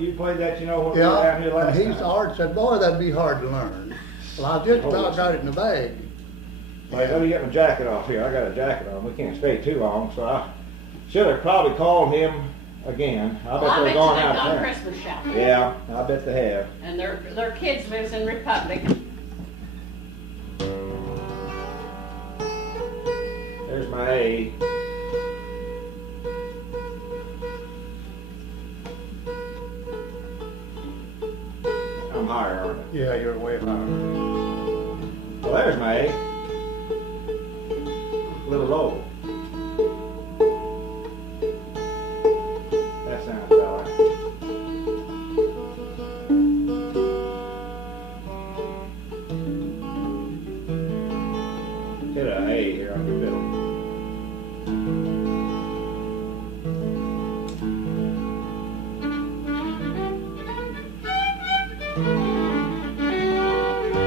you played that, you know, when we were down here last and time. he started, said, boy, that'd be hard to learn. Well, I just about got it in the bag. Well, let me get my jacket off here. I got a jacket on. We can't stay too long, so I should have probably called him again. I bet they're going out of town. Christmas shopping. Yeah, I bet they have. And their kids lives in Republic. There's my A. I'm higher, aren't I? Yeah, you're way higher. Well, there's my A. A little low. That sounds about right. Hit an A here on your fiddle.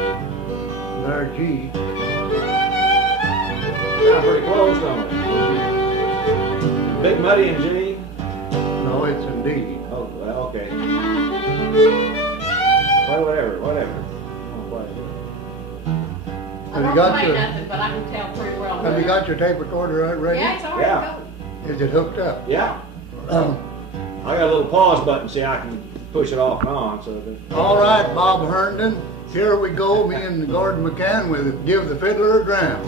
There's G. Sound pretty close, don't it? Big Muddy in G? No, it's in D. Oh, well, okay. Well, whatever. I'll play it. I Have don't you got play your- nothing, but I can tell pretty well. Have you got your tape recorder ready? Yeah, it's already Yeah. going. Is it hooked up? Yeah. I got a little pause button, see I can push it off and on, so that... All right, Bob Herndon. Here we go. Me and Gordon McCann with Give the Fiddler a Dram.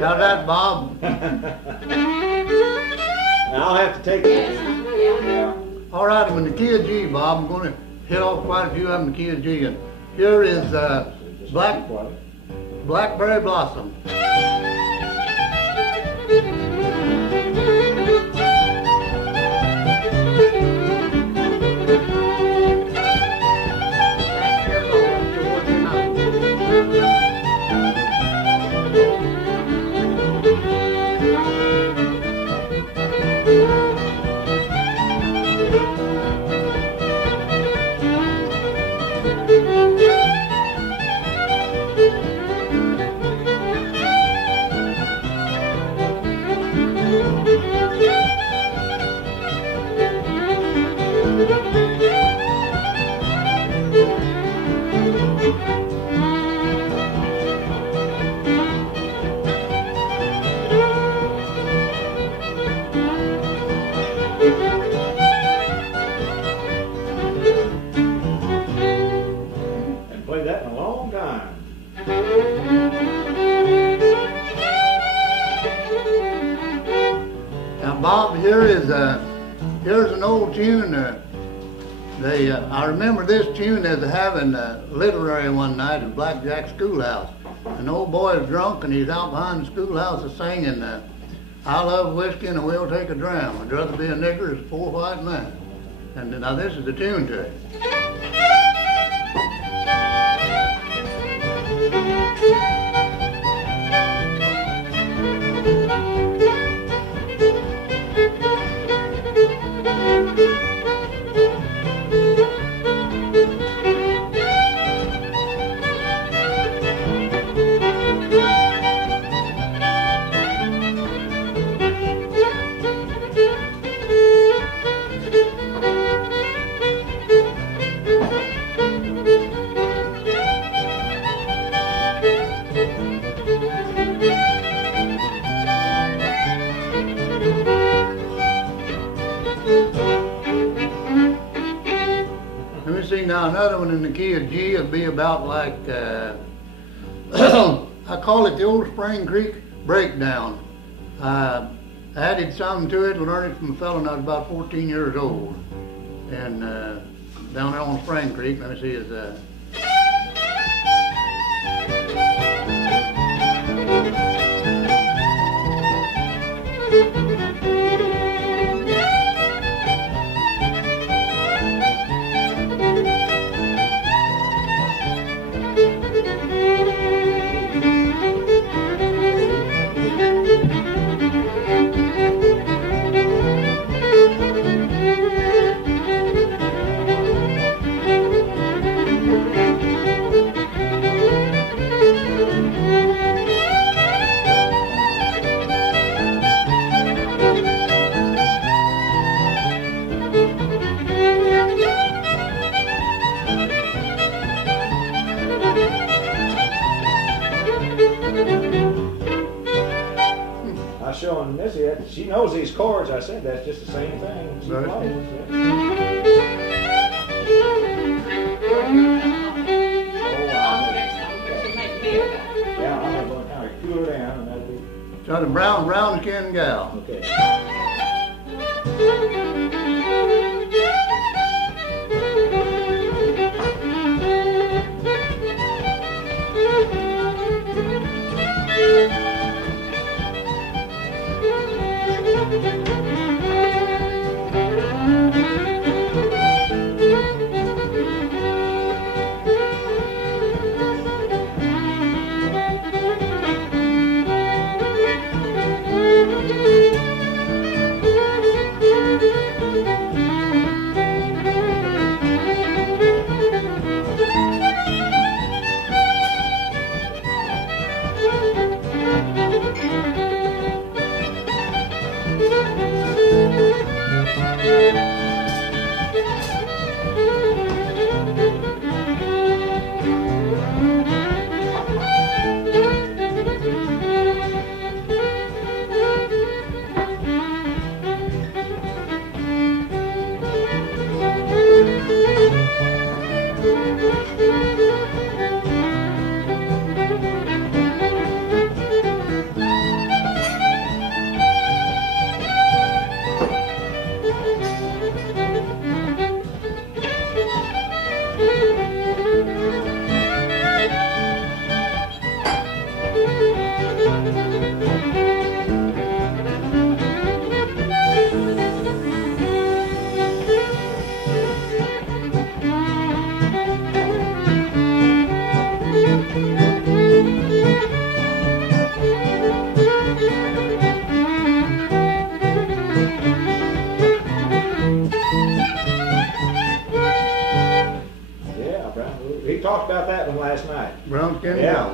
How's that, Bob? Now I'll have to take it. Yeah. All right, I'm in the key of G, Bob. I'm going to hit off quite a few of them in the key of G. And here is Blackberry Blossom. Haven't played that in a long time. Now, Bob, here's an old tune. I remember this tune as having literary one night at Blackjack Schoolhouse. An old boy is drunk and he's out behind the schoolhouse singing, I love whiskey and I will take a dram. I'd rather be a nigger as a poor white man. And now this is the tune to it. Now another one in the key of G would be about like, I call it the Old Spring Creek Breakdown. I added something to it, learned it from a fellow when I was about 14 years old. And down there on Spring Creek, let me see, is showing Missy that she knows these chords. I said that's just the same thing. She right. plays. Yeah, I'm going to kind of cool her down, and that'll be. So the brown skin gal. Okay. We talked about that one last night. Brown skin Yeah. gal.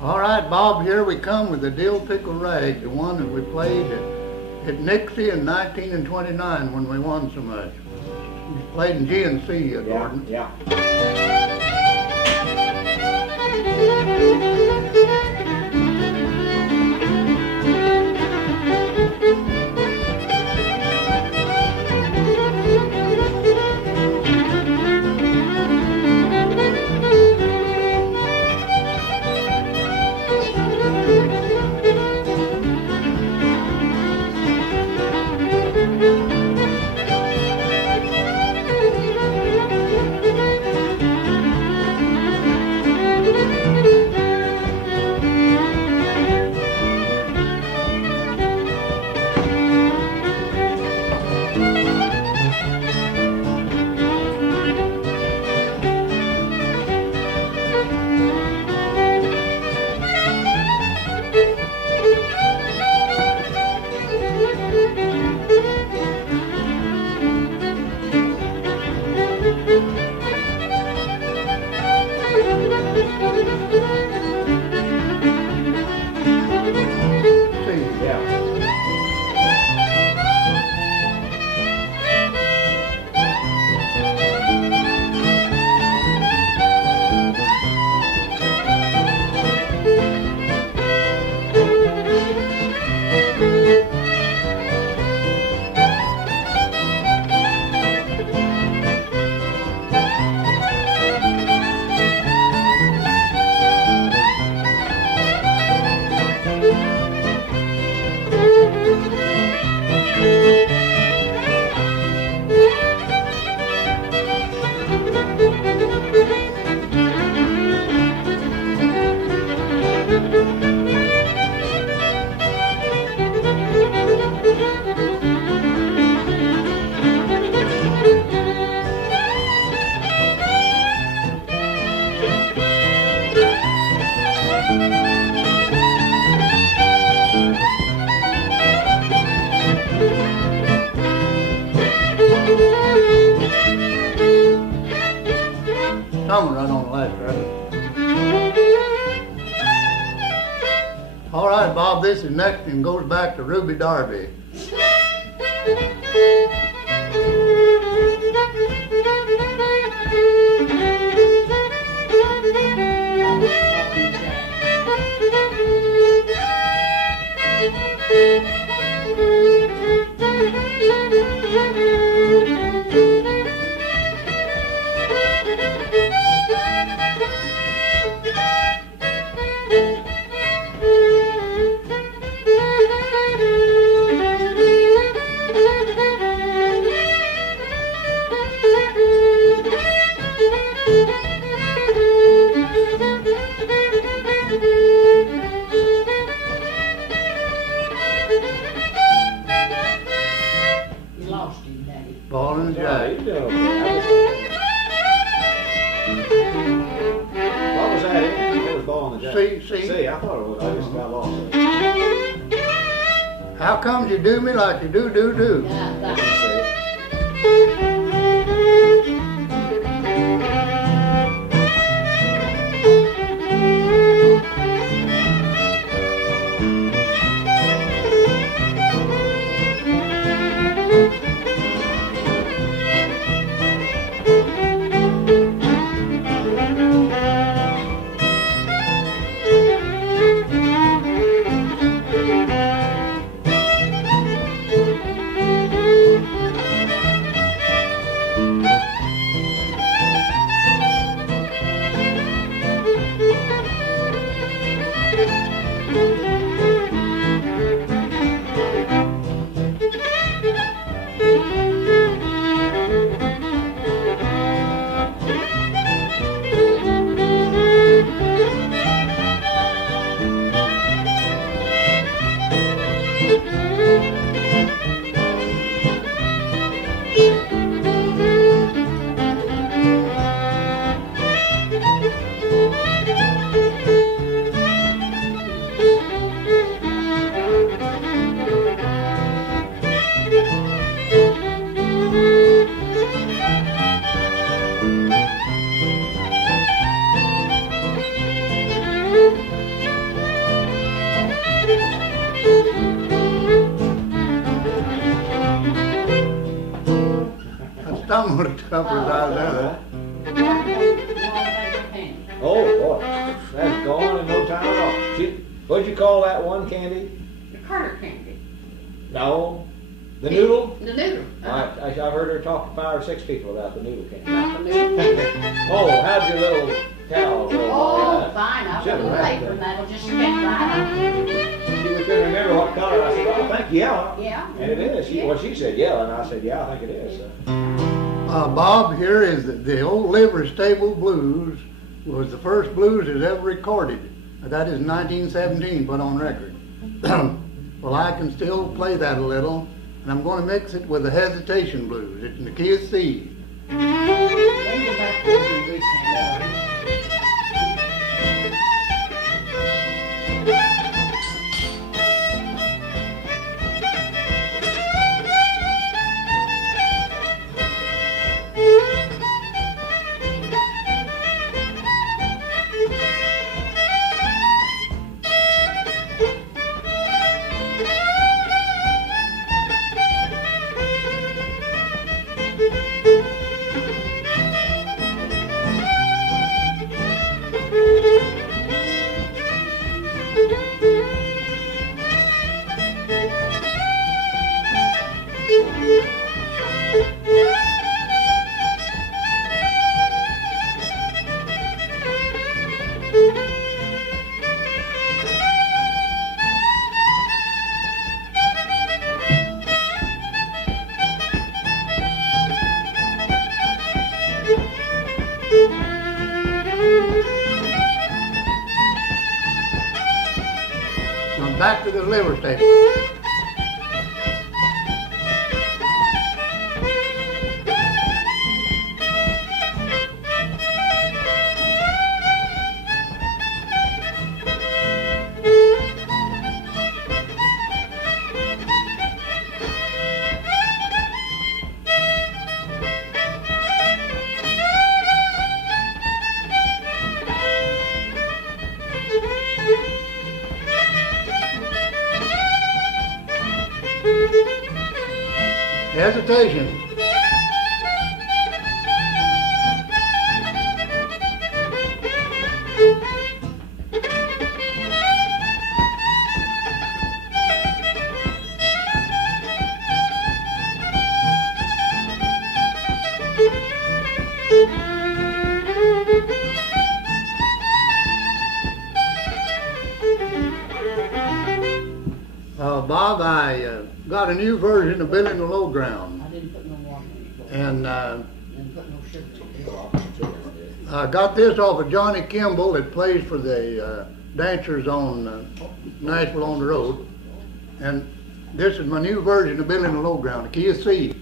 All right, Bob, here we come with the Dill Pickle Rag, the one that we played at Nixa in 1929 when we won so much. We played in G and C, Gordon. Yeah. Someone run on the last record. All right, Bob, this is next and goes back to Ruby Darby. You lost him, Daddy. Ball and Yeah, Jack. you did okay. What was that? It was ball in the jack. See. See, I thought it was. I just got lost. How comes you do me like you do? Yeah, that. Stumbled a couple of times there. Oh, boy. That's gone in no time at all. What'd you call that one candy? The Carter candy. No. The noodle? The noodle. I've heard her talk to 5 or 6 people about the noodle candy. About the noodle. Oh, how'd your little cow go? Oh, fine. I'll Should've put the had paper that. and that'll just stick right on. She couldn't remember what color. I said, well, I think yellow. Yeah. And it is. She said yellow, and I said, yeah, I think it is. So. Bob, here is the old Livery Stable Blues was the first blues that's ever recorded. That is 1917, put on record. Well, I can still play that a little, and I'm going to mix it with the Hesitation Blues. It's in the key of C. Then go back to the weekend. and back to the liver station. Hesitation. Bob, I got a new version of Bill in the Low Ground. I didn't put no water in it. And Didn't put no sugar in it. I got this off of Johnny Kimball that plays for the dancers on Nashville on the Road. And this is my new version of Bill in the Low Ground, the key of C.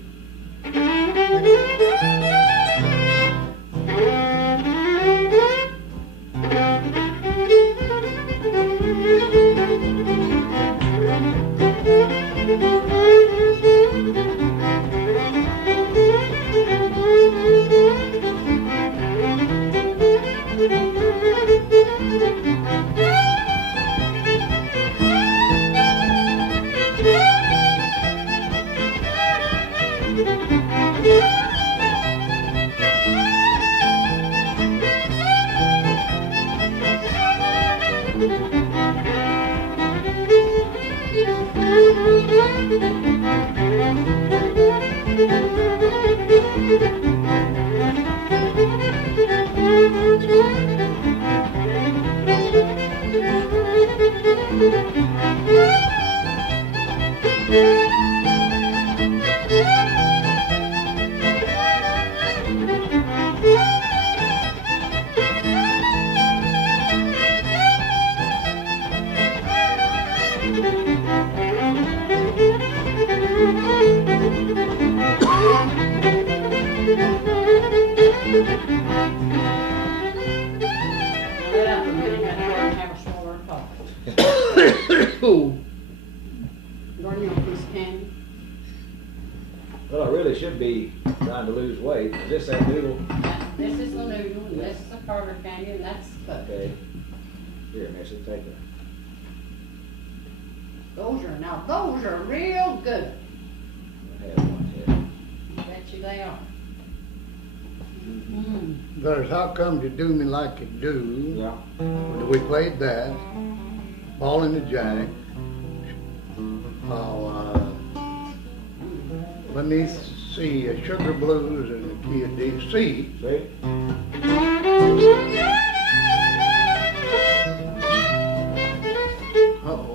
Let out the minute, and have a smaller coffee. Burn you a piece of candy. Well, I really should be trying to lose weight. Is this that noodle? This is the noodle, and this is the Carter candy, and that's the cookie. Okay. Here, Missy, take it. Those are real good. I have one here. Bet you they are. Mm. There's How Come You Do Me Like You Do. Yeah. We played that. Ball in the Jack. Let me see, Sugar Blues and the key of D. C. See? Uh-oh.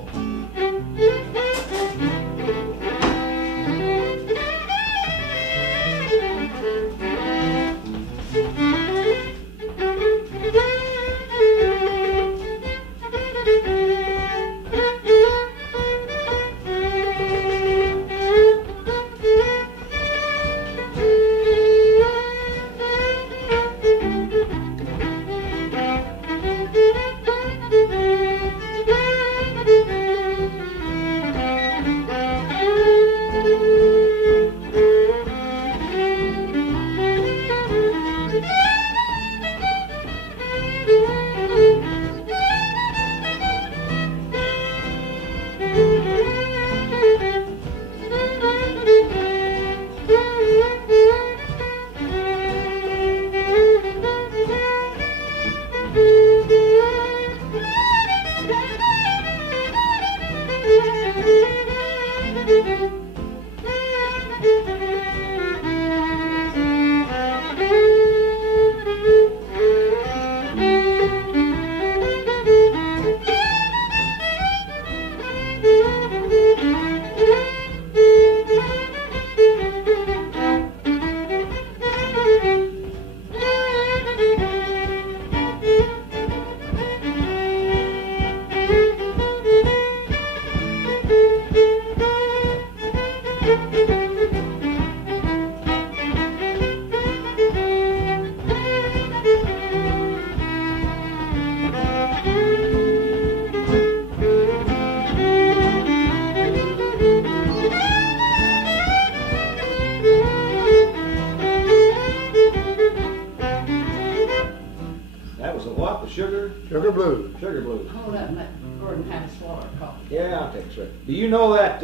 hold up and let Gordon have a swallow of coffee. Yeah, I'll take a swig. Do you know that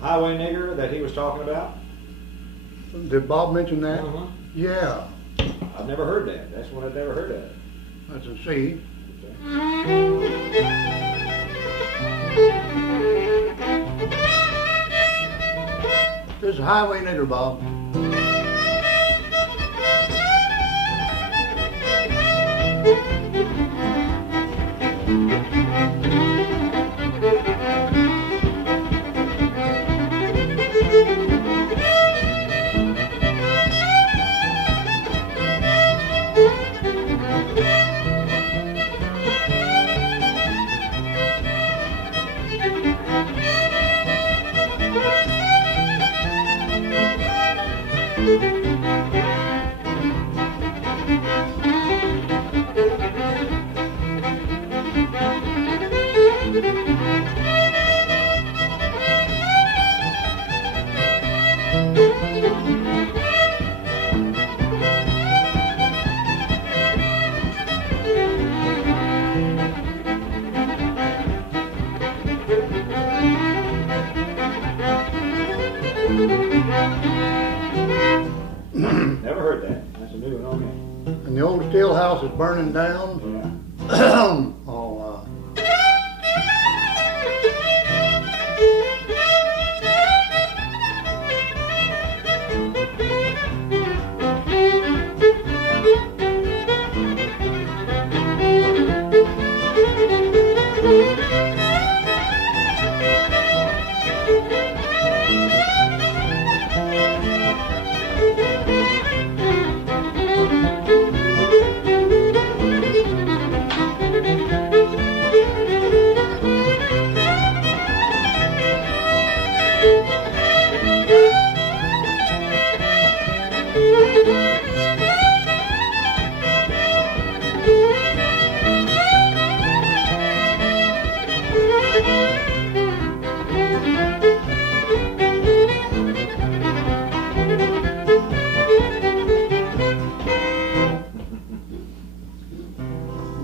highway nigger that he was talking about? Did Bob mention that? Uh-huh. Yeah. I've never heard that. That's one I've never heard of. Let's see. This is highway nigger, Bob. Never heard that. That's a new one on me. And the old steel house is burning down. Yeah. Oh,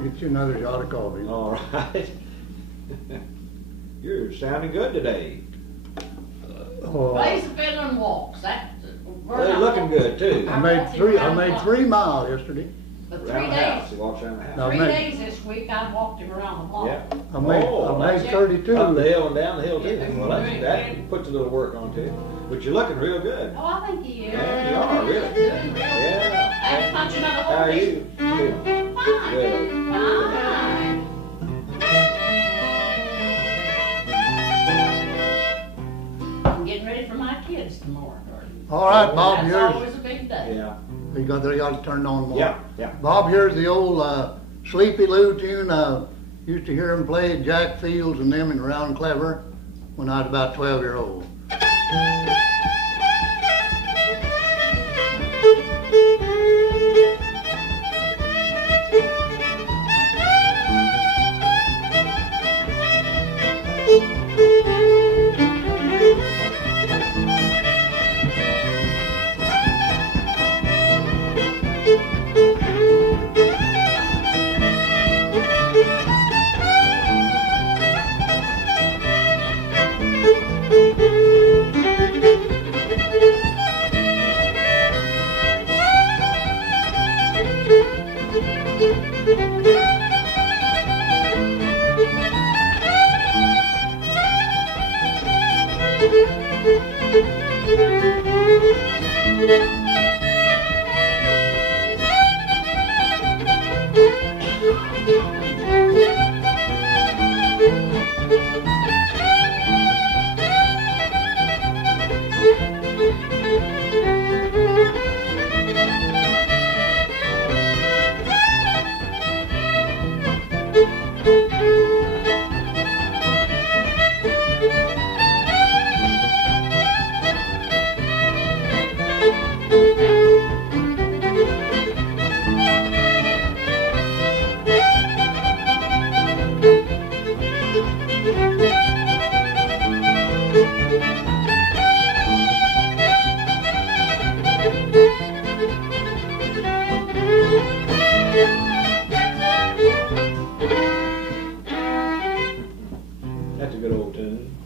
get you another shot of coffee. All right. You're sounding good today. Oh, Plays the fiddle and walks. That's They're looking good too. I made 3 miles yesterday. But 3 Around the house. days, He walks around the house. No. 3 made- days this week, I walked him around the block. Yeah. I made Oh, 32. Up the hill and down the hill too. Yeah. Well, that puts a little work on too. But you're looking real good. Oh, I think he is. Yeah, you are, really. Good, really. Yeah. I had to punch another How hole. are you? Feeling? Fine. Good. Fine. I'm getting ready for my kids tomorrow, Gordon. All right, Bob, That's here's, always a big day. Yeah. you got it turned on more. Yeah. Yeah. Bob, here's the old Sleepy Lou tune. Used to hear him play at Jack Fields and them in Round Clever when I was about 12-year-old.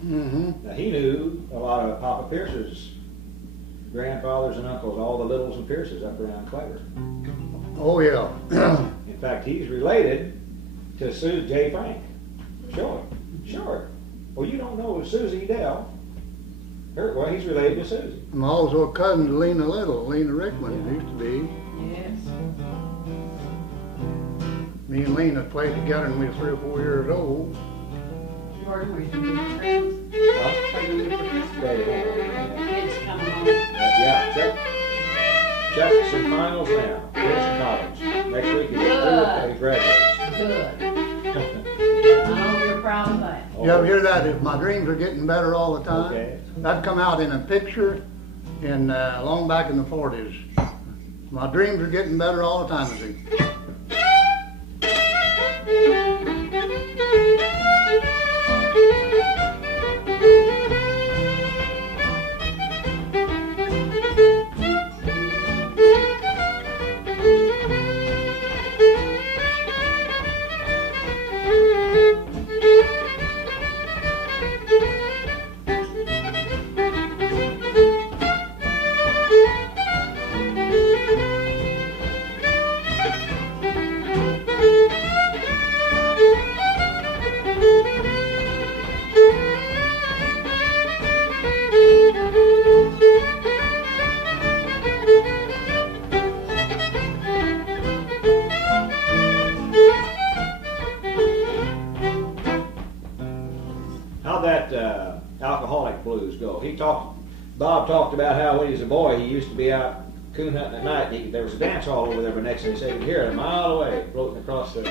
Mm-hmm. Now, he knew a lot of Papa Pierce's grandfathers and uncles, all the Littles and Pierces up around Clever. Oh, yeah. In fact, he's related to J. Frank. Sure, sure. Well, you don't know Susie Dell. Well, he's related to Susie. I'm also a cousin to Lena Little, Lena Rickman, Yeah. used to be. Yes. Me and Lena played together when we were 3 or 4 years old. Gordon, were you doing friends? Huh? Are you with your kids? Very well. Kids coming home. Yeah, check some finals now. Here's some college. Next week is he graduates. Good. I know you're proud of that. You ever hear that? If my dreams are getting better all the time. Okay. That'd come out in a picture in long back in the 40s. My dreams are getting better all the time, I see. How'd that alcoholic blues go? Bob talked about how when he was a boy, he used to be out coon hunting at night. There was a dance hall over there, but next thing he said, he could hear it a mile away, floating across the.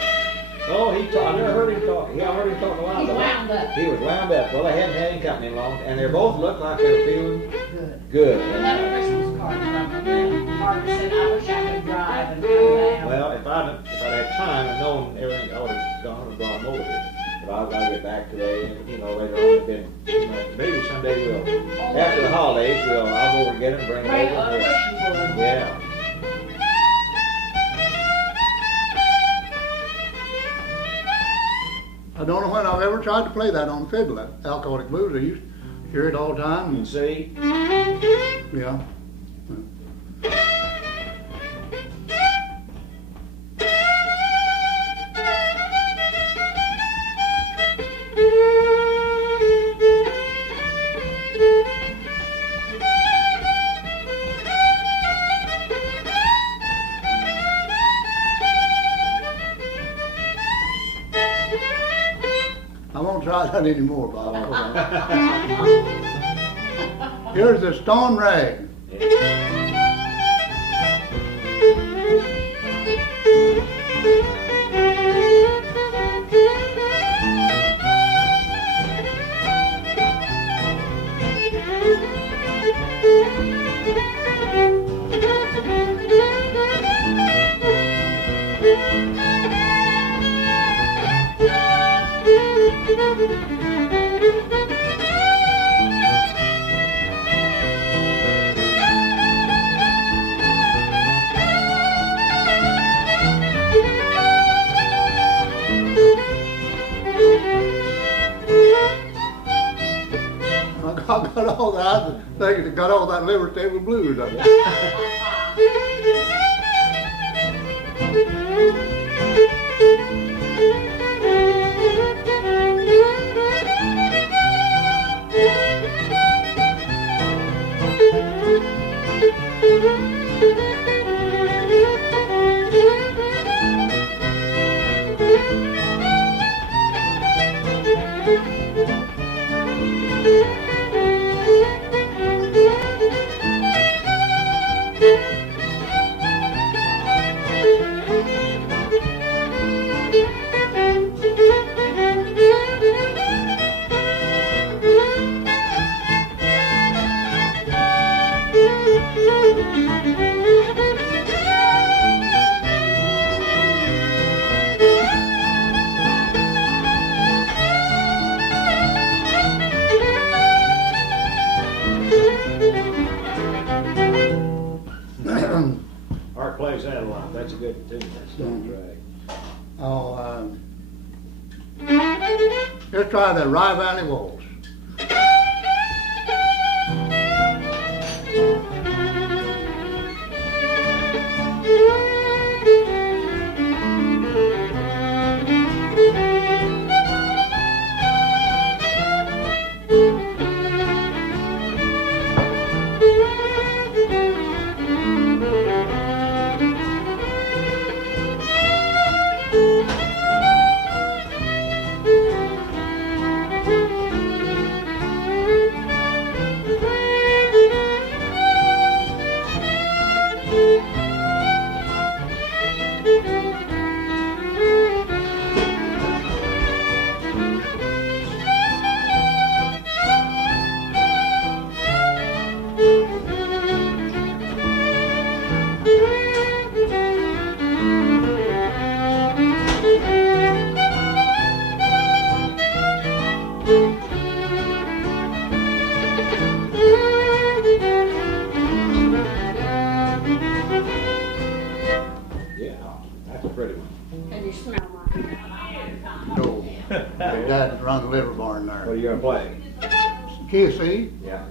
Oh, I never heard him talk. Yeah, I heard him talk a while He's ago. wound up. He was wound up. Well, they hadn't had him company long, and they both looked like they were feeling Good. good. Another Christmas card from them. Barbara said, I wish I could drive and come down. Well, if I'd had time and known everything, I would have gone and brought him over here. But I've got to get back today, and later on, maybe someday we'll. After the holidays, I'll go over and get him and bring him Right, over. I wish you would. Yeah. I don't know when I've ever tried to play that on fiddle, alcoholic blues. I used to hear it all the time. And see, Yeah. I won't try that anymore, Bob. Here's the stone rag. I got all that. They got all that liver table blues up there. Art plays that a lot. That's a good tune. That stone rag. Oh, let's try the Rye Valley Waltz. So, Dad run the liver barn What are there. you gonna play? KC. Yeah.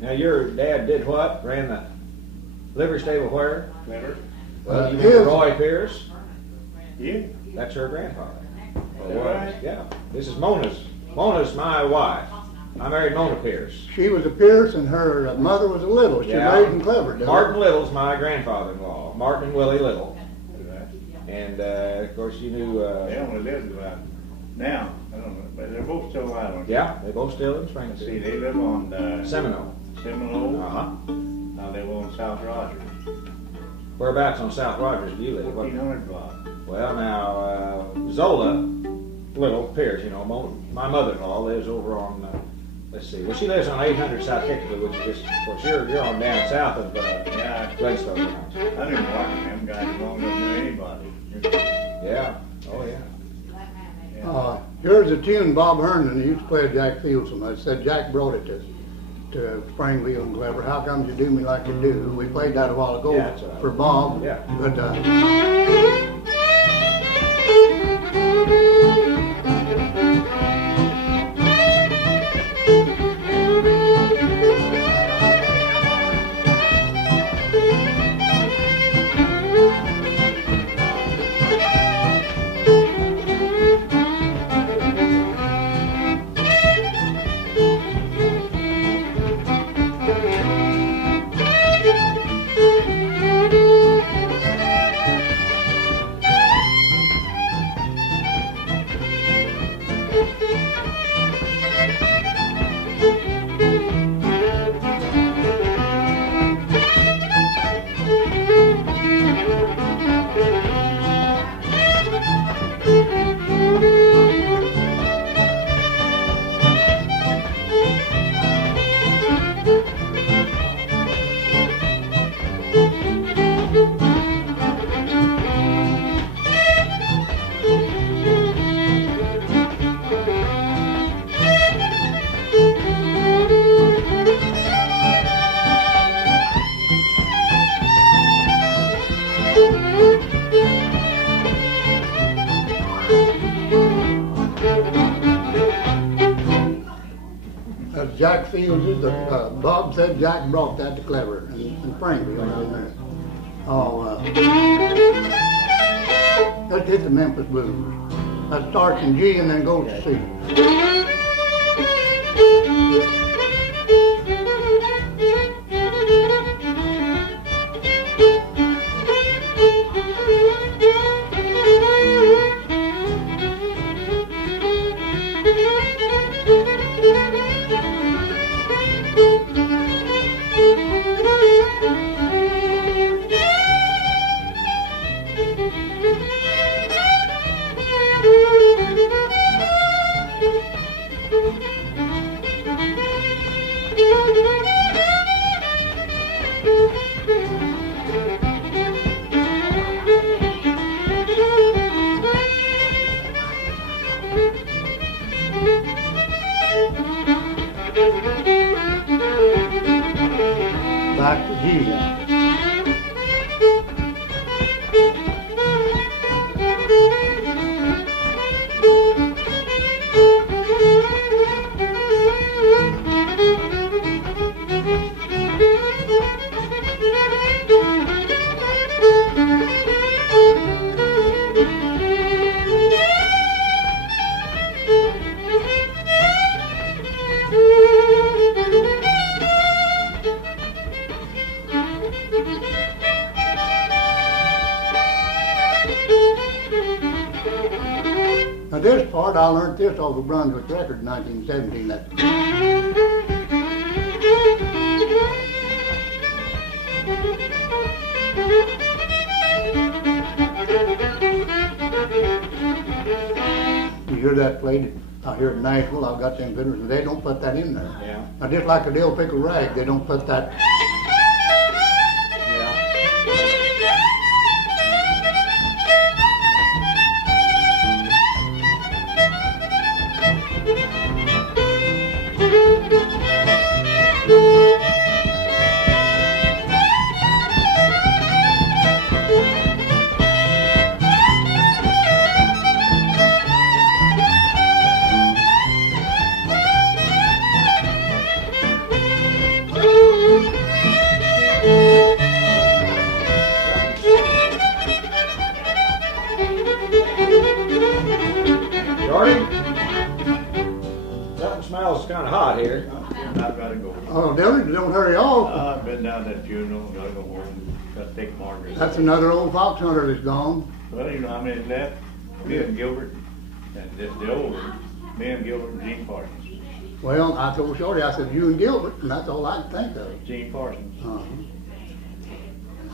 Now your dad did what? Ran the livery stable where? Liver? Well, you His. remember Roy Pierce? Yeah. That's her grandfather. Or Is that was. right? Yeah. This is Mona's. Mona's my wife. I married Mona Pierce. She was a Pierce and her mother was a Little. She Yeah. raised and clever. didn't Martin she? Little's my grandfather-in-law. Martin and Willie Little. Right. And of course you knew. They only live about now. I don't know, but they're both still alive. aren't they? Yeah, they both still in Let's see, Springfield. they live on Seminole. Seminole. Uh-huh. Now they live on South Rogers. Whereabouts on South Rogers do you live? What- 1400 block. Well, now, Zola Little Pierce, you know, my mother-in-law lives over on, let's see, well, she lives on 800 South Kickapoo, which is just, of course, you're on down south of Yeah, Glenstone. I knew Martin, them guys long enough to know anybody. Yeah, oh, yeah. Here's a tune Bob Herndon used to play at Jack Fields. And I said Jack brought it to Springfield and Clever. How come you do me like you do? We played that a while ago Yeah, that's right. for Bob. Yeah. But Jack Fields is Bob said Jack brought that to Clever in Springfield. Oh, let's hit the Memphis Blues. That starts in G and then goes to C. Back to G. short, I learned this off of Brunswick record in 1917. That. You hear that played out here at Nashville? I've got them fiddlers, and they don't put that in there. Yeah. Now, just like a Dill Pickle Rag, they don't put that. Smells kind of hot here. I've got to go. Oh, Dillard, don't hurry off. I've been down to that funeral, got to go home, got to take Margaret. That's another old fox hunter that's gone. Well, you know how many left? Me and Gilbert, and just the older, me and Gilbert and Gene Parsons. Well, I told Shorty, I said, you and Gilbert, and that's all I can think of. Gene Parsons.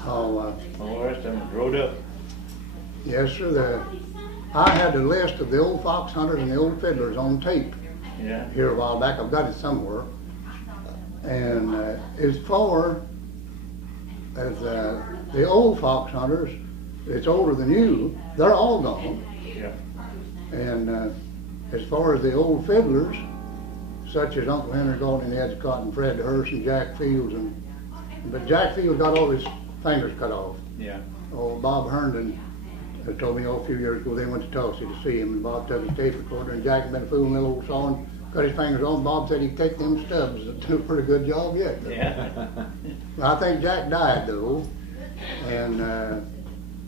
Oh, All the rest of them rode up. yes, sir. I had a list of the old fox hunters and the old fiddlers on tape Yeah. here a while back. I've got it somewhere. And as far as the old fox hunters, it's older than you, they're all gone. Yeah. And as far as the old fiddlers, such as Uncle Henry Gordon, Edgecott, and Fred Hurst, and Jack Fields, but Jack Fields got all his fingers cut off. Yeah. Oh, Bob Herndon told me a few years ago they went to Tulsa to see him, and Bob took his tape recorder, and Jack had been fooling the old saw and cut his fingers off. Bob said he'd take them stubs and do a pretty good job yet. Yeah. I think Jack died though, and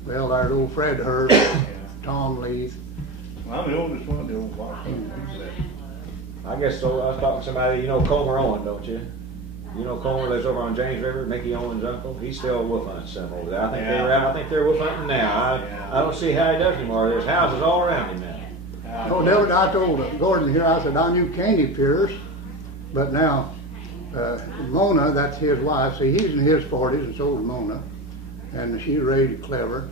well, there's old Fred Hurst, Tom Leith. Well, I'm the oldest one of the old fox hunters. I guess so. I was talking to somebody, you know Comer Owen, don't you? You know Comer lives over on James River, Mickey Owen's uncle. He's still wolf hunting some over there. I think they're out. I think they're wolf hunting now. I don't see how he does anymore. There's houses all around him now. Oh, David, I told Gordon here, I said I knew Candy Pierce, but now Mona, that's his wife. See, he's in his 40s, and so is Mona, and she's really clever.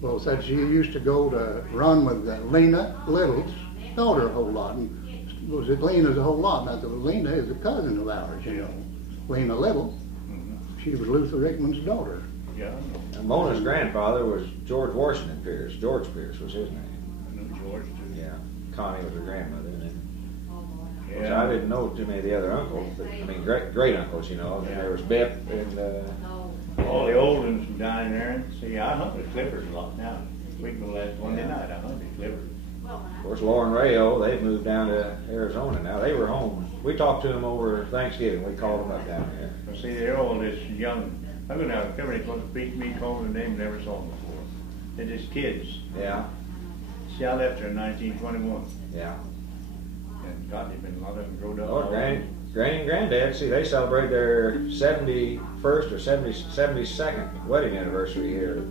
Well, said she used to go to run with Lena Little's daughter a whole lot, and was it Lena's a whole lot? Now, Lena is a cousin of ours, you know. Lena Little. She was Luther Rickman's daughter. Yeah. And Mona's grandfather was George Washington Pierce. George Pierce was his name. I know George too. Yeah. Connie was her grandmother. And then, Yeah. I didn't know too many of the other uncles, but I mean great uncles, you know. And there was Bip and All the old ones from down there. See, I hunt with clippers a lot now. We can go last Monday night, I hunted clippers. of course Lauren Rayo. They've moved down to Arizona now. They were home. We talked to them over Thanksgiving. We called them up down there. Well, see, they're all this young. I'm going to have everybody supposed to beat me, call them the name, never saw them before. They're just kids. Yeah. See, I left her in 1921. Yeah. And God, they've been a lot of them growed up. Oh, Granny and Granddad, see, they celebrate their 71st or 72nd wedding anniversary here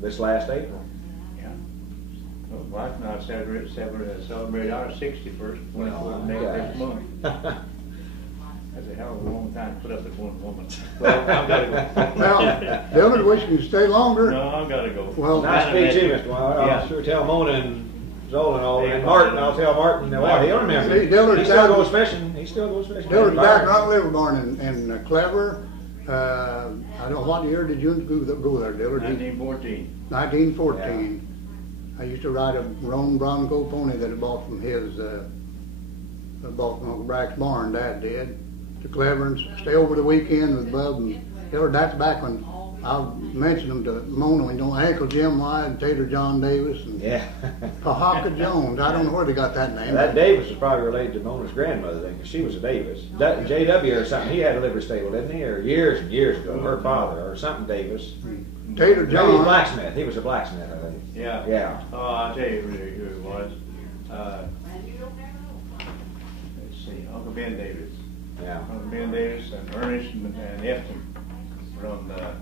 this last April. Yeah. Well, wife and I celebrate our 61st, 24th next month. That's a hell of a long time to put up with one woman. Well, I've got to go. Well, Dillard, wish you could stay longer. No, I've got to go. Well, Nice to meet you, Mr. Wyatt. I'll sure tell Mona and Zola and all, and Martin, I'll tell Martin, well, he'll remember. See, Dillard's He still down- goes fishing. He still goes fishing. Dillard's back around Livermore and Clever. I don't know, what year did you go there, Dillard? 1914. 1914. I used to ride a roan bronco pony that I bought from Uncle Brack's barn, Dad did, to Clever, and stay over the weekend with Bub and Dillard. That's back when I mentioned them to Mona, you know, Uncle Jim White and Tater John Davis and Yeah. Pahaka Jones. I don't know where they got that name. That Davis was probably related to Mona's grandmother then, because she was a Davis. J.W. or something, he had a livery stable, didn't he? Or years and years ago, her father, or something Davis. Tater Maybe he was a John. blacksmith. He was a blacksmith, I think. Yeah. Yeah. Oh, I'll tell you who it was. Let's see, Uncle Ben Davis. Yeah. Uncle Ben Davis and Ernest and Efton from the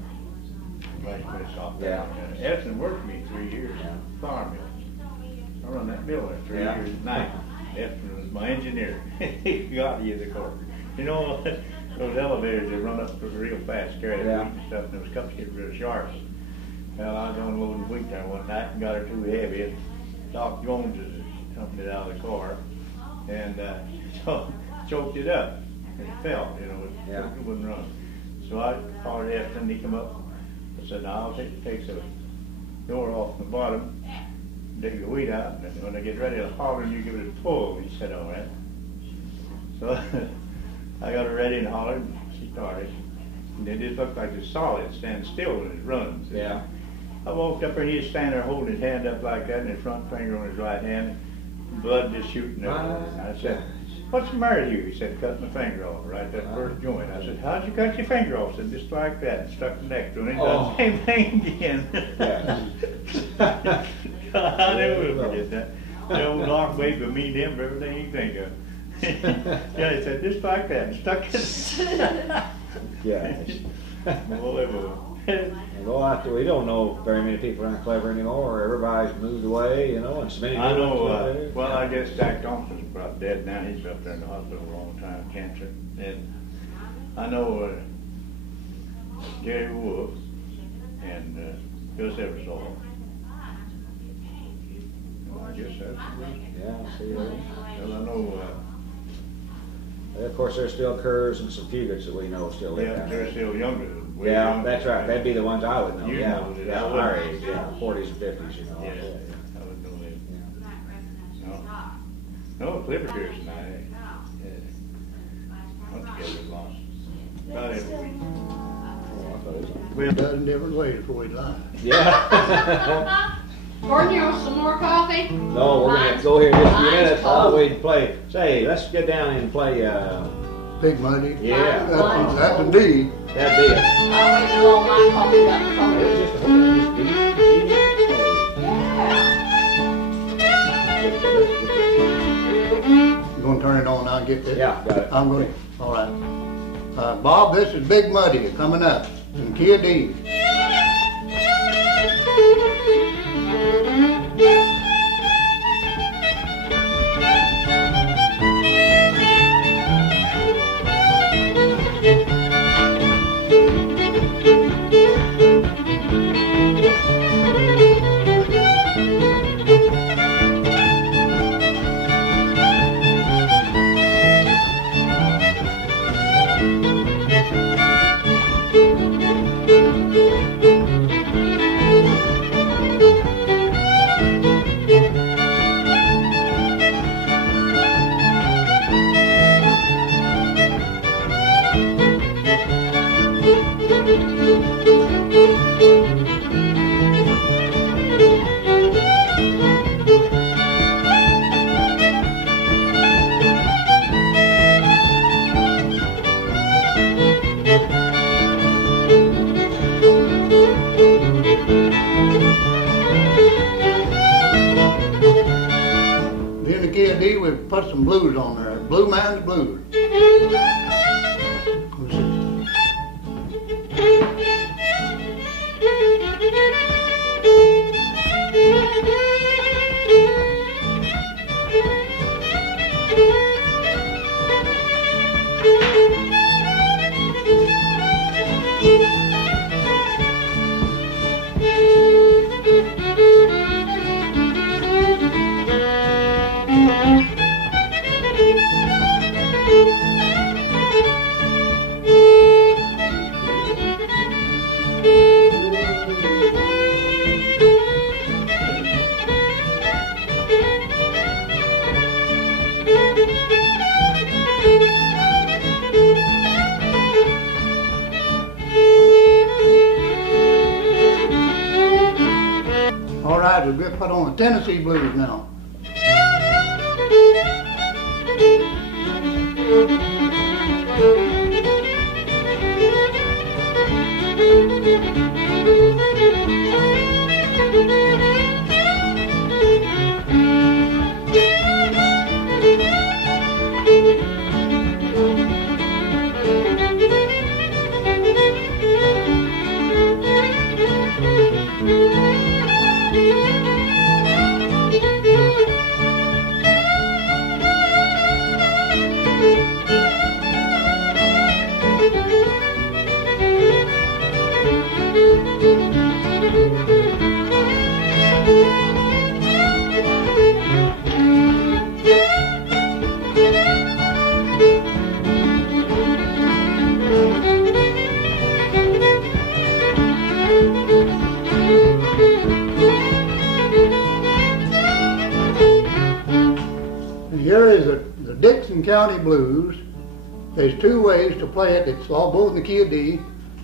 blacksmith shop. Yeah. Efton worked for me 3 years. Yeah. Flour mills. run that mill there 3 Yeah. years at night. Efton was my engineer. He got me in the car. You know, those elevators, they run up real fast, carry the Yeah. wheat and stuff, and those cups get real sharp. Well, I was unloading wheat there one night and got her too heavy. And Doc Jones jumped it out of the car and so choked it up. It fell, you know, Yeah. it wouldn't run. So I called Efton, he come up. I said, now I'll take the door off the bottom, dig the wheat out, and when I get ready to holler, you give it a pull. He said, all right. So I got her ready and hollered, and she started. And it just looked like it's solid, standing still when it runs. Yeah. I walked up there, and he was standing there holding his hand up like that, and his front finger on his right hand, blood just shooting everywhere. And I said, what's the matter with you? He said, cut my finger off, right, that first joint. I said, how'd you cut your finger off? He said, just like that, and stuck the next one. He done the same thing again. Yeah. I never will forget that. The old Doc Wade would mean him for everything you think of. Yeah, he said, just like that, and stuck it. Yeah. Boy, boy. Well, after we don't know very many people around Clever anymore. Everybody's moved away, you know, and so many. I know, people well, I guess Jack Thompson's probably dead now. He's up there in the hospital a long time, cancer. And I know Jerry Wolf and Gus Eversole. I guess that's it. Yeah, I see that. Well, I know, Of course, there's still Kerrs and some Fugits that we know still live yeah, down they're there. still younger. Way Yeah, younger. that's right. That'd be the ones I would know. You Yeah, know that. yeah, I our wouldn't. age, yeah, 40s and 50s, you know. Yeah, I would know that. No, Clifford Pierce and I went together lost about every week. We have a dozen different ways before we lie. Yeah. Gordon, you want some more coffee? No, we're gonna go here in just a few minutes. I'll wait and play. Say, let's get down and play. Big money. Yeah, That's a D. that'd be it. I already know all my coffee got It's from just a You gonna turn it on, I'll get this? Yeah, got it. I'm gonna, all right. Bob, this is Big Muddy coming up, and Kid D. Then the Kid D, we put some blues on there, Blue Man's Blues. All right, we'll get put on the Tennessee Blues now. The Dixon County Blues, there's two ways to play it. It's all both in the key of D.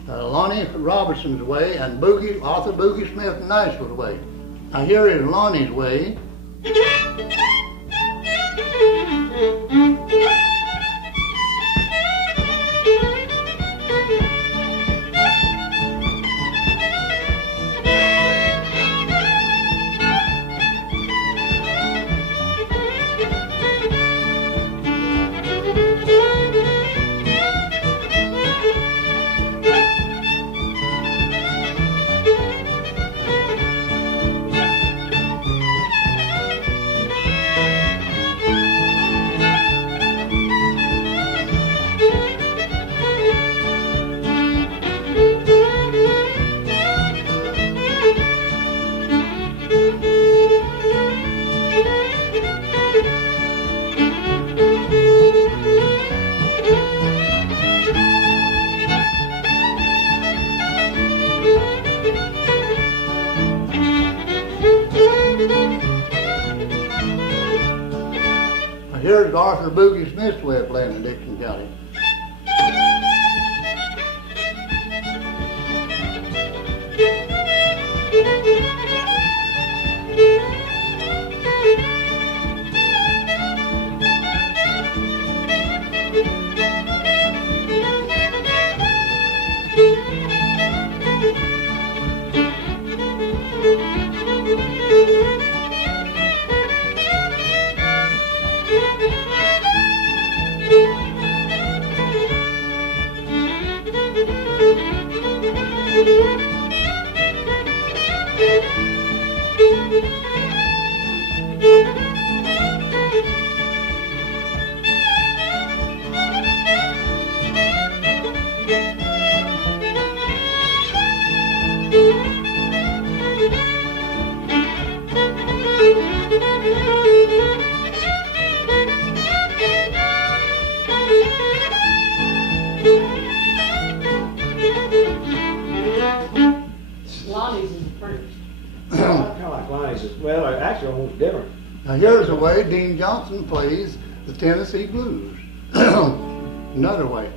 Lonnie Robertson's way and Arthur Boogie Smith and Nashville's way. Now here is Lonnie's way. Here's Arthur Boogie Smith's way of playing in Dixon County. Well, actually almost different. Now here's the way Dean Johnson plays the Tennessee Blues. Another way.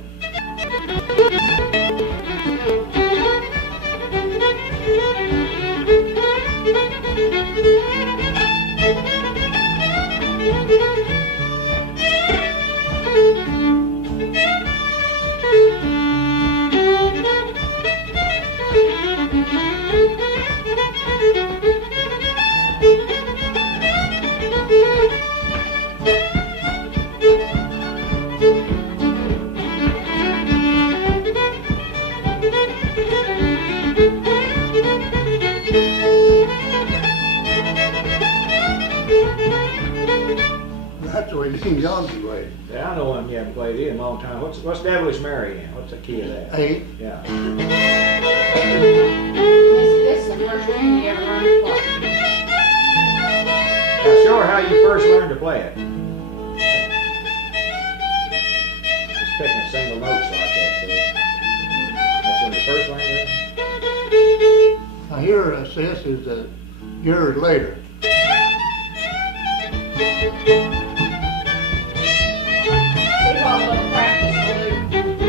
That's the way Dean Johnson's way. Yeah, I know one you haven't played in a long time. What's Devilish Mary in? What's the key of that? A. Yeah. This is the first thing you ever learned to play. Now show her how you first learned to play it. Just picking single notes like that, see? That's when you first learned it? Now here, sis, is years later. We got a little practice to do.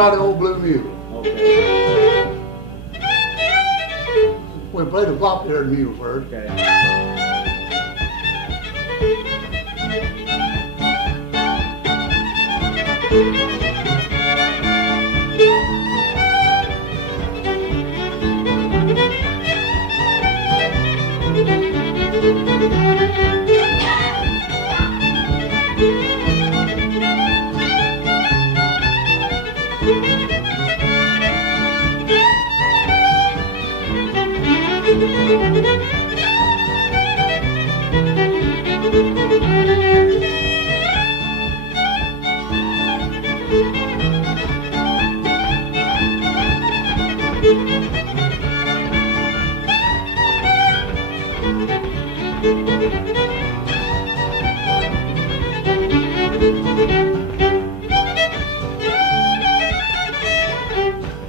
try the old blue mule. Okay. We'll play the flop-haired mule first. Okay.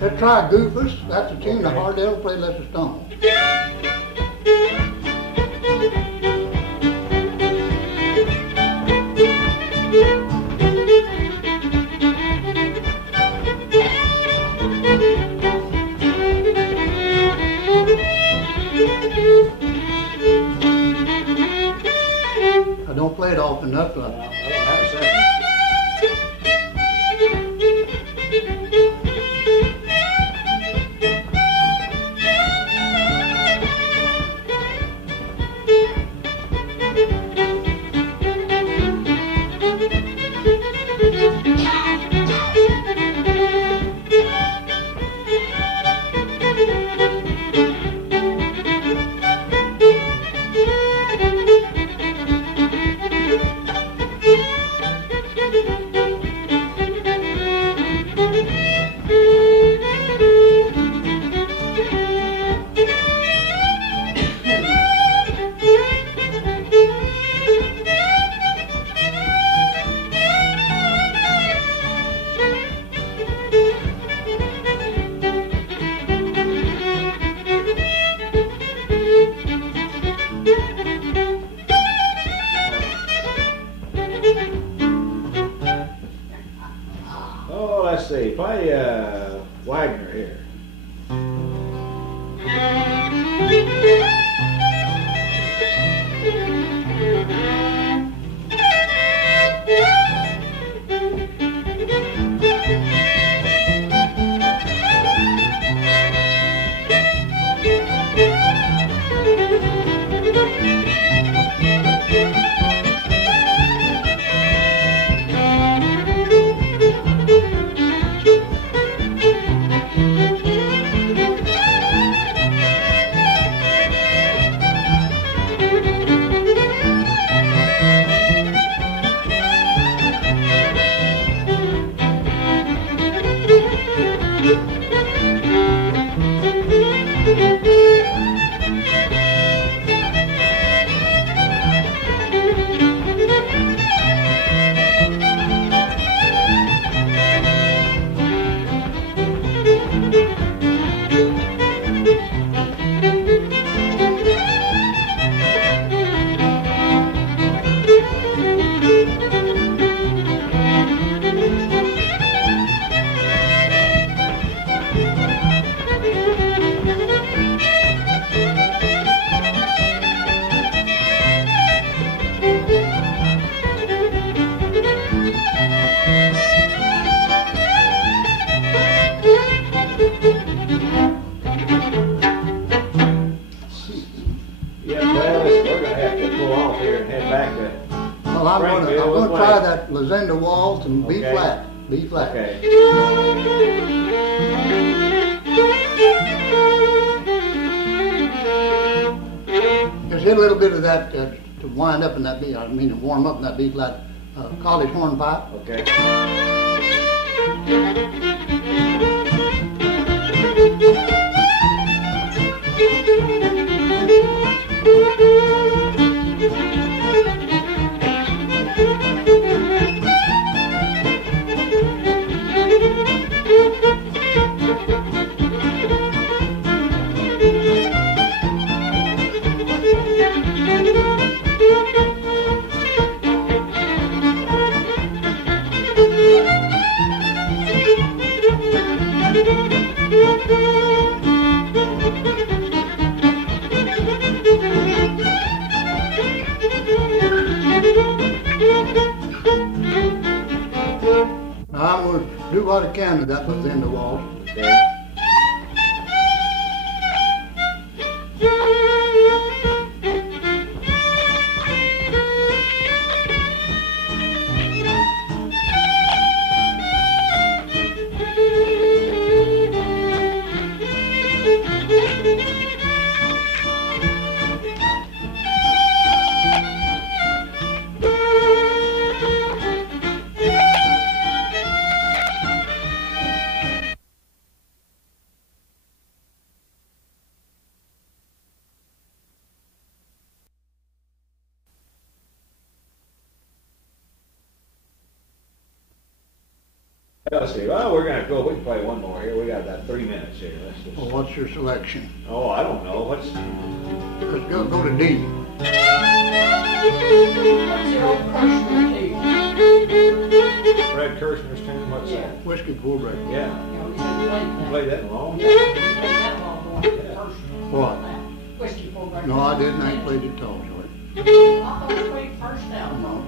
Let's try Goofus. That's a tune the hard ever play Lester Stone. I don't play it often enough. I don't have a second. Oh, let's see. Play Wagner here. Well, I'm going to try that Lazenda waltz and B flat. B flat. Okay. Just hit a little bit of that to wind up in that B. I mean to warm up in that B flat college hornpipe. Okay. what a cannon that was in the waltz. Okay. Let's see. Well, we're gonna go. We can play one more here. We got about 3 minutes here. Let's just. Well, what's your selection? Oh, I don't know. What's? Let's go to D. What's the old Kirshner tune? Fred Kirshner's tune. What's Yeah. that? Whiskey Full Break. Yeah. You know, we haven't played You that. played that in a long Yeah, time. we played that long one. Kirshner. What? Whiskey Full Break. No, I didn't. I ain't played it all, Joy. I thought we played first album. No.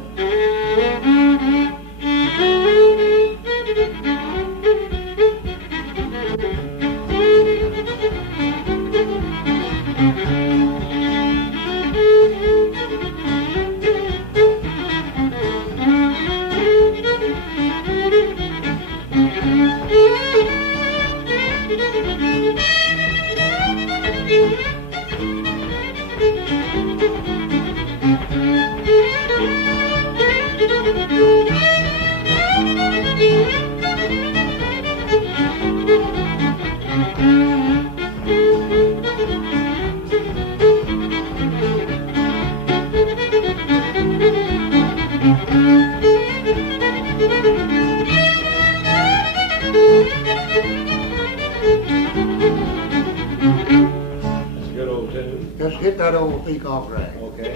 That's a good old tune. Just hit that old peacock rag. Okay.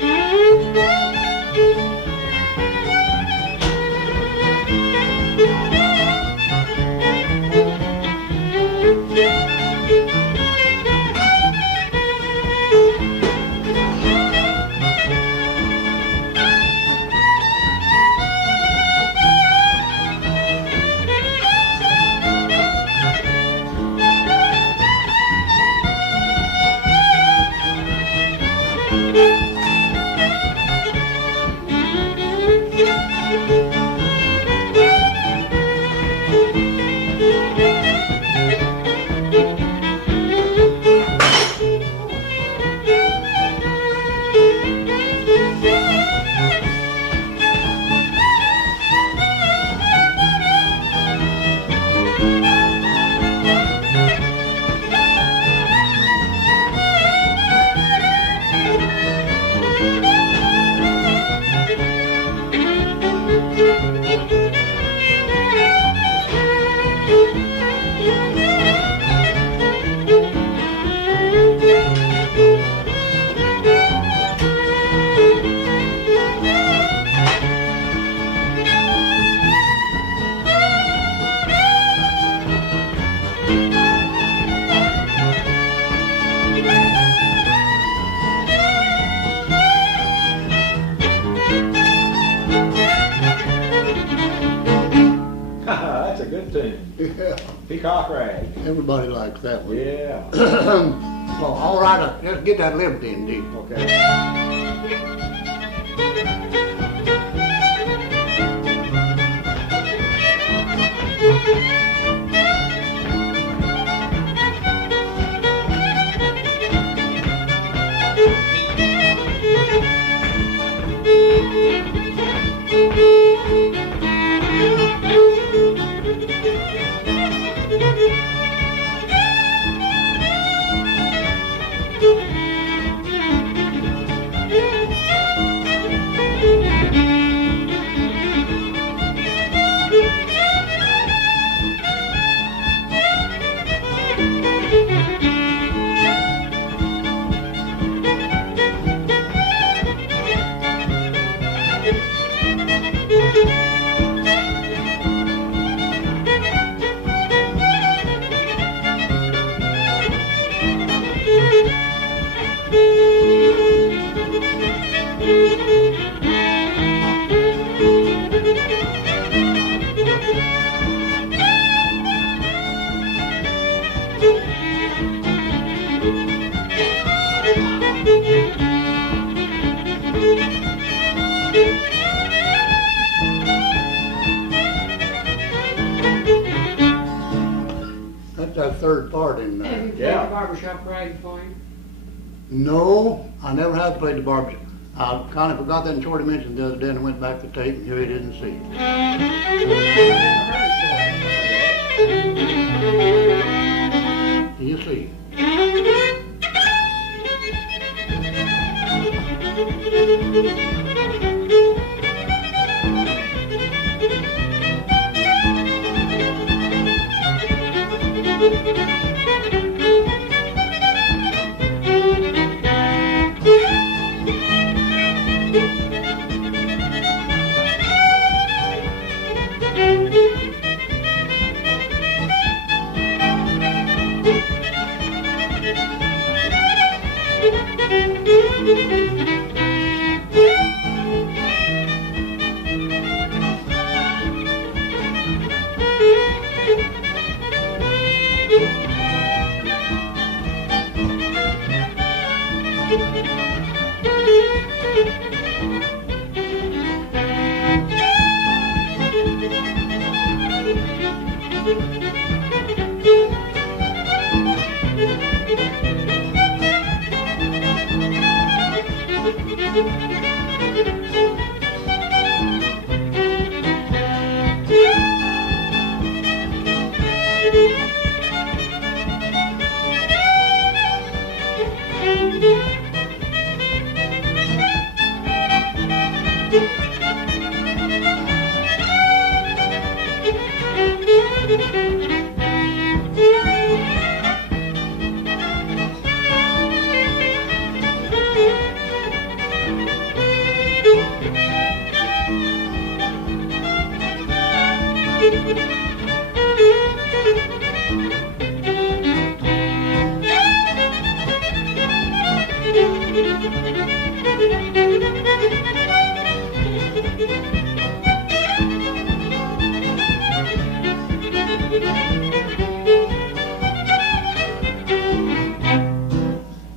That's a good tune. Yeah. Peacock Rag. Everybody likes that one. Yeah. Well, all right, let's get that Liberty in D. Okay. part in Have you played Yeah. the barbershop rag for him? No, I never have played the barbershop. I kind of forgot that in Shorty mentioned the other day and I went back to tape and here he didn't see it. You see.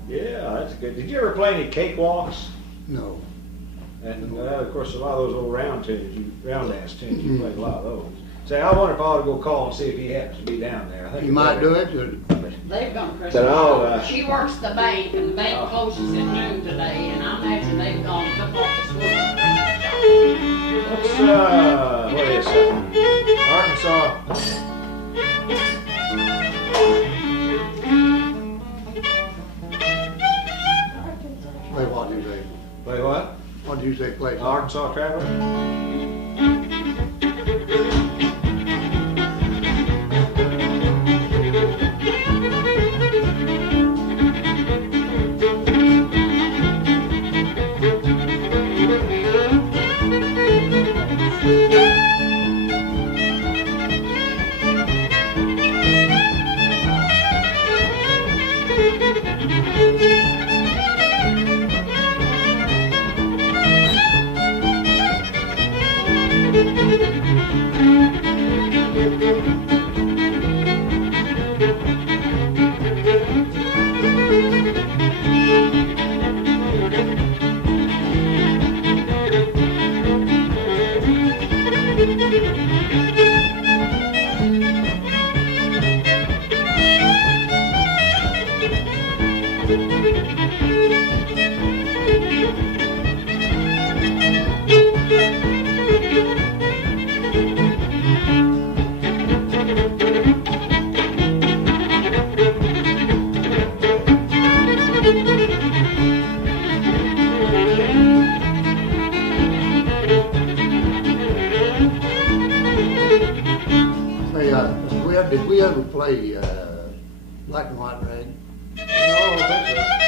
Yeah, that's good. Did you ever play any cakewalks? No. And of course, a lot of those old round tunes, round dance tunes, you played a lot of those. Say, I wonder if I ought to go call and see if he happens to be down there. I think You might do it. Or... They've gone Christmas. But I'll, She works the bank, and the bank closes at noon today, and I imagine they've gone to took off to school for Christmas shopping. what is it? Arkansas. Play what did you say? Play what? What did you say play? Arkansas Traveler? Did we ever play Black and White Rag? No, I don't think so.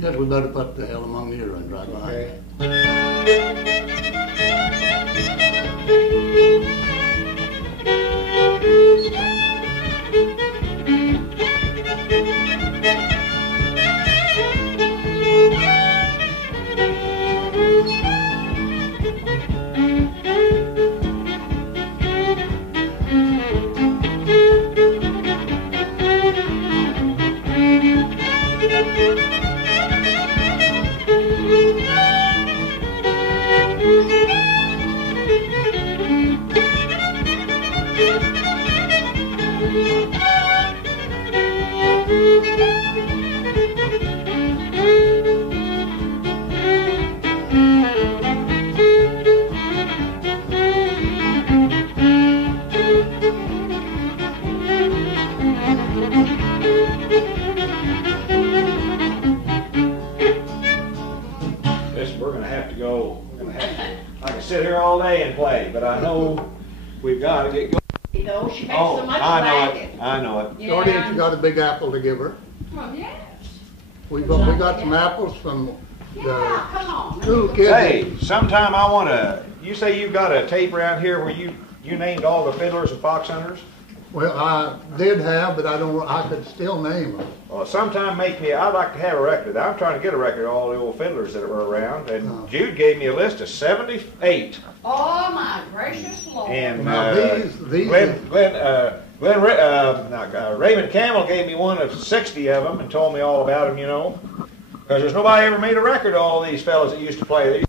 Guess we better put the hell among the ruins right behind Okay. We're gonna have to go. I can sit here all day and play, but I know we've got to get going. You know, she makes Oh, so much I know racket. it. I know it. Shorty, you got a big apple to give her. Well, yes. We got some apples from Yeah, the come on. school kids. Hey, sometime I want to. You say you've got a tape around here where you named all the fiddlers and fox hunters. Well, I did have, but I could still name them. Well, sometime make me. I'd like to have a record. I'm trying to get a record of all the old fiddlers that were around. And Jude gave me a list of 78. Oh my gracious Lord. And Now, these Raymond Camel gave me one of 60 of them and told me all about them, you know. Because there's nobody ever made a record of all these fellas that used to play.